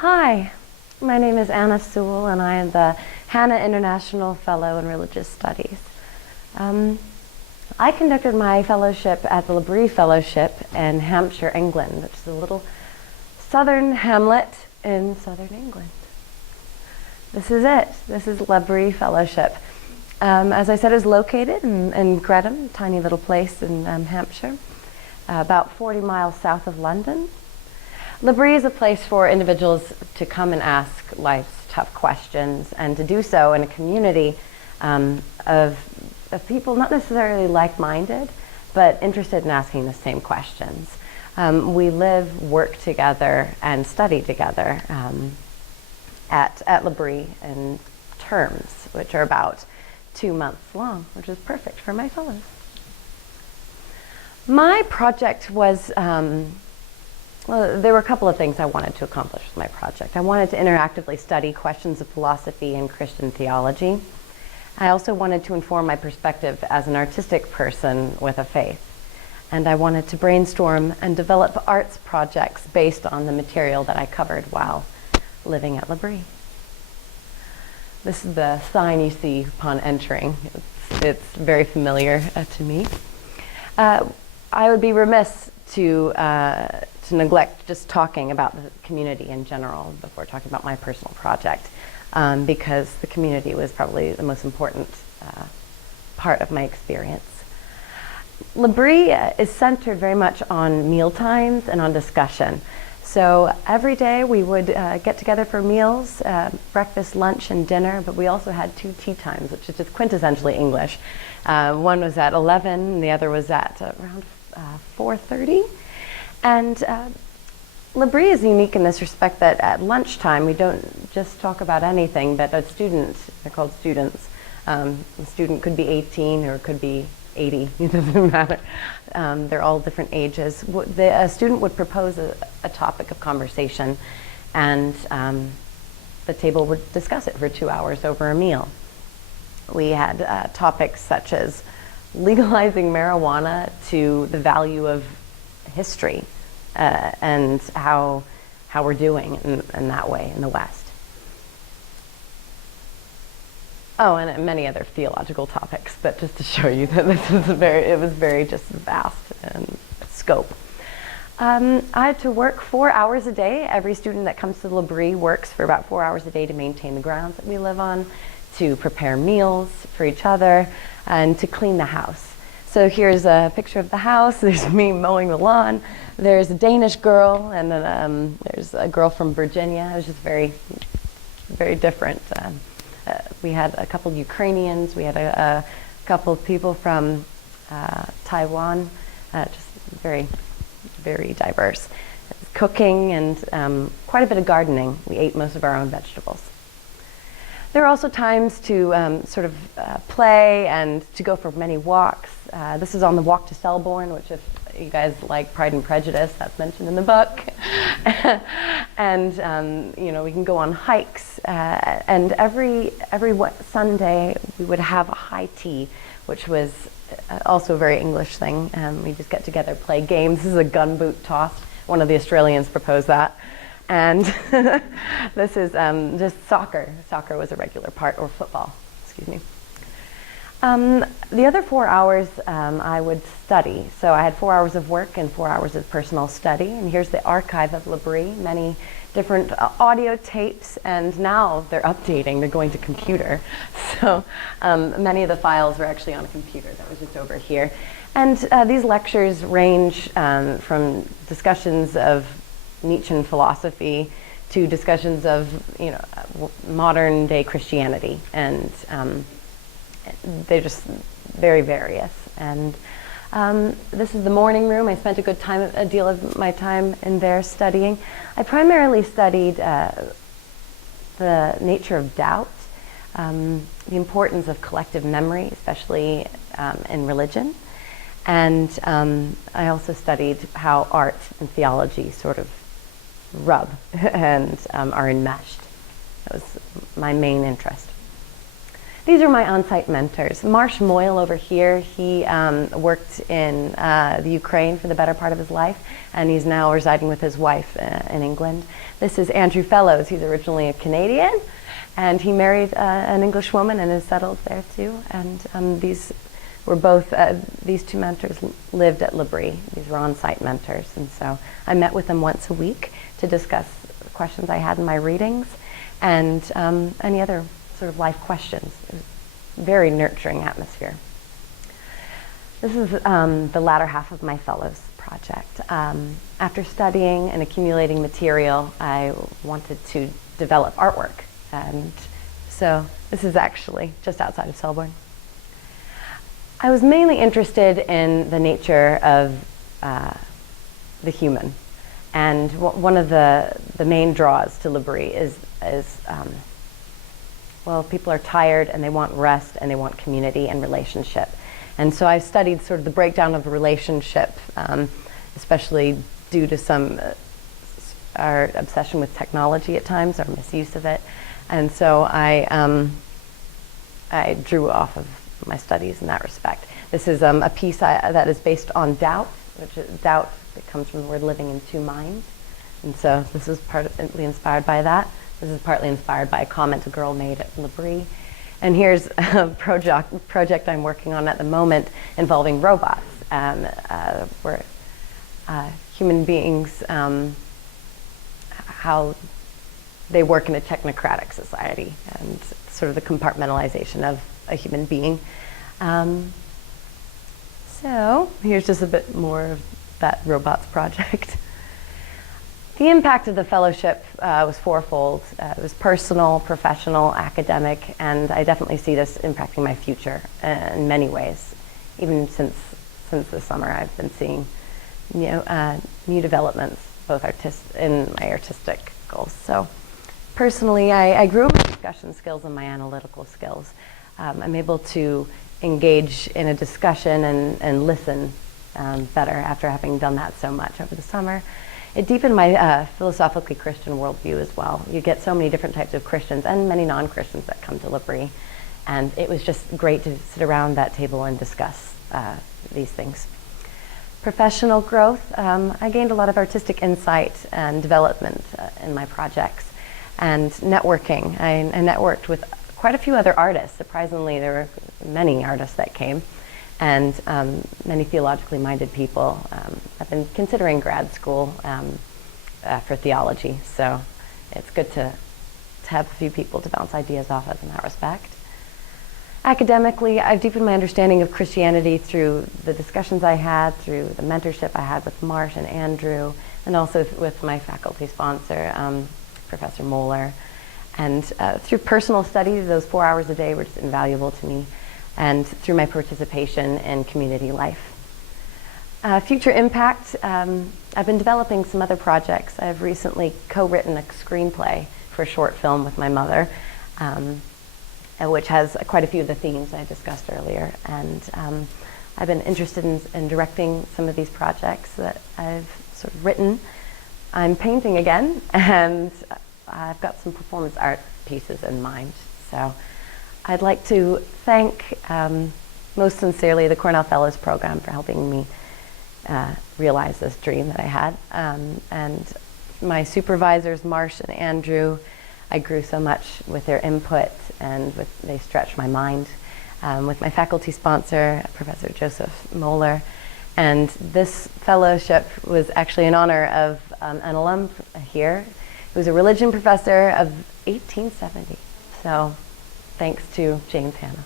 Hi, my name is Anna Sewell, and I am the Hanna International Fellow in Religious Studies. I conducted my fellowship at the L'Abri Fellowship in Hampshire, England, which is a little southern hamlet in southern England. This is it. This is L'Abri Fellowship. As I said, it's located in Greatham, a tiny little place in Hampshire, about 40 miles south of London. L'Abri is a place for individuals to come and ask life's tough questions, and to do so in a community of people not necessarily like-minded, but interested in asking the same questions. We live, work together, and study together at L'Abri in terms, which are about 2 months long, which is perfect for my fellows. My project was, well, there were a couple of things I wanted to accomplish with my project. I wanted to interactively study questions of philosophy and Christian theology. I also wanted to inform my perspective as an artistic person with a faith. And I wanted to brainstorm and develop arts projects based on the material that I covered while living at L'Abri. This is the sign you see upon entering. It's very familiar to me. I would be remiss to neglect just talking about the community in general before talking about my personal project, because the community was probably the most important part of my experience. L'Abri is centered very much on meal times and on discussion. So every day we would get together for meals, breakfast, lunch, and dinner, but we also had 2 tea times, which is just quintessentially English. One was at 11, and the other was at around 4:30. And L'Abri is unique in this respect that at lunchtime we don't just talk about anything, but as students, they're called students. A student could be 18 or it could be 80, it doesn't matter. They're all different ages. A student would propose a topic of conversation, and the table would discuss it for 2 hours over a meal. We had topics such as legalizing marijuana to the value of history and how we're doing in that way in the West. Oh, and many other theological topics, but just to show you that it was very just vast in scope. I had to work 4 hours a day. Every student that comes to L'Abri works for about 4 hours a day to maintain the grounds that we live on, to prepare meals for each other, and to clean the house. So here's a picture of the house. There's me mowing the lawn. There's a Danish girl, and then there's a girl from Virginia. It was just very, very different. We had a couple of Ukrainians. We had a couple of people from Taiwan. Just very, very diverse. Cooking and quite a bit of gardening. We ate most of our own vegetables. There are also times to sort of play and to go for many walks. This is on the walk to Selborne, which if you guys like Pride and Prejudice, that's mentioned in the book. And you know, we can go on hikes. And every Sunday we would have a high tea, which was also a very English thing. We just get together, play games. This is a gun boot toss. One of the Australians proposed that. And this is just soccer. Soccer was a regular part, or football, excuse me. The other 4 hours I would study. So I had 4 hours of work and 4 hours of personal study. And here's the archive of L'Abri, many different audio tapes, and now they're updating, they're going to computer. So many of the files were actually on a computer that was just over here. And these lectures range from discussions of Nietzschean philosophy to discussions of, you know, modern day Christianity, and they're just very various. And this is the morning room. I spent a deal of my time in there studying. I primarily studied the nature of doubt, the importance of collective memory, especially in religion. And I also studied how art and theology sort of rub and are enmeshed. That was my main interest. These are my on-site mentors. Marsh Moyle over here, he worked in the Ukraine for the better part of his life, and he's now residing with his wife in England. This is Andrew Fellows. He's originally a Canadian, and he married an English woman and is settled there too. And these were both, these two mentors lived at L'Abri. These were on-site mentors, and so I met with them once a week to discuss questions I had in my readings and any other sort of life questions. It was a very nurturing atmosphere. This is the latter half of my fellows project. After studying and accumulating material, I wanted to develop artwork. And so this is actually just outside of Selborne. I was mainly interested in the nature of the human. And one of the main draws to L'Abri is well, people are tired and they want rest and they want community and relationship. And so I studied sort of the breakdown of a relationship, especially due to our obsession with technology at times, our misuse of it. And so I drew off of my studies in that respect. This is a piece that is based on doubt, which is doubt that comes from the word living in two minds. And so this is partly inspired by that. This is partly inspired by a comment a girl made at L'Abri. And here's a project I'm working on at the moment involving robots, where human beings, how they work in a technocratic society and sort of the compartmentalization of a human being. So here's just a bit more of that robots project. The impact of the fellowship was fourfold. It was personal, professional, academic, and I definitely see this impacting my future in many ways. Even since the summer, I've been seeing new developments, both in my artistic goals. So personally, I grew my discussion skills and my analytical skills. I'm able to engage in a discussion and listen better after having done that so much over the summer. It deepened my philosophically Christian worldview as well. You get so many different types of Christians and many non-Christians that come to L'Abri. And it was just great to sit around that table and discuss these things. Professional growth, I gained a lot of artistic insight and development in my projects. And networking, I networked with quite a few other artists. Surprisingly, there were many artists that came, and many theologically minded people. I've been considering grad school for theology, so it's good to have a few people to bounce ideas off of in that respect. Academically, I've deepened my understanding of Christianity through the discussions I had, through the mentorship I had with Marsh and Andrew, and also with my faculty sponsor, Professor Moeller. And through personal study, those 4 hours a day were just invaluable to me, and through my participation in community life. Future impact, I've been developing some other projects. I've recently co-written a screenplay for a short film with my mother, which has quite a few of the themes I discussed earlier. And I've been interested in directing some of these projects that I've sort of written. I'm painting again, and I've got some performance art pieces in mind. So I'd like to thank most sincerely the Cornell Fellows Program for helping me realize this dream that I had. And my supervisors, Marsh and Andrew, I grew so much with their input, and they stretched my mind. With my faculty sponsor, Professor Joseph Moeller. And this fellowship was actually in honor of an alum here who was a religion professor of 1870. So thanks to James Hanna.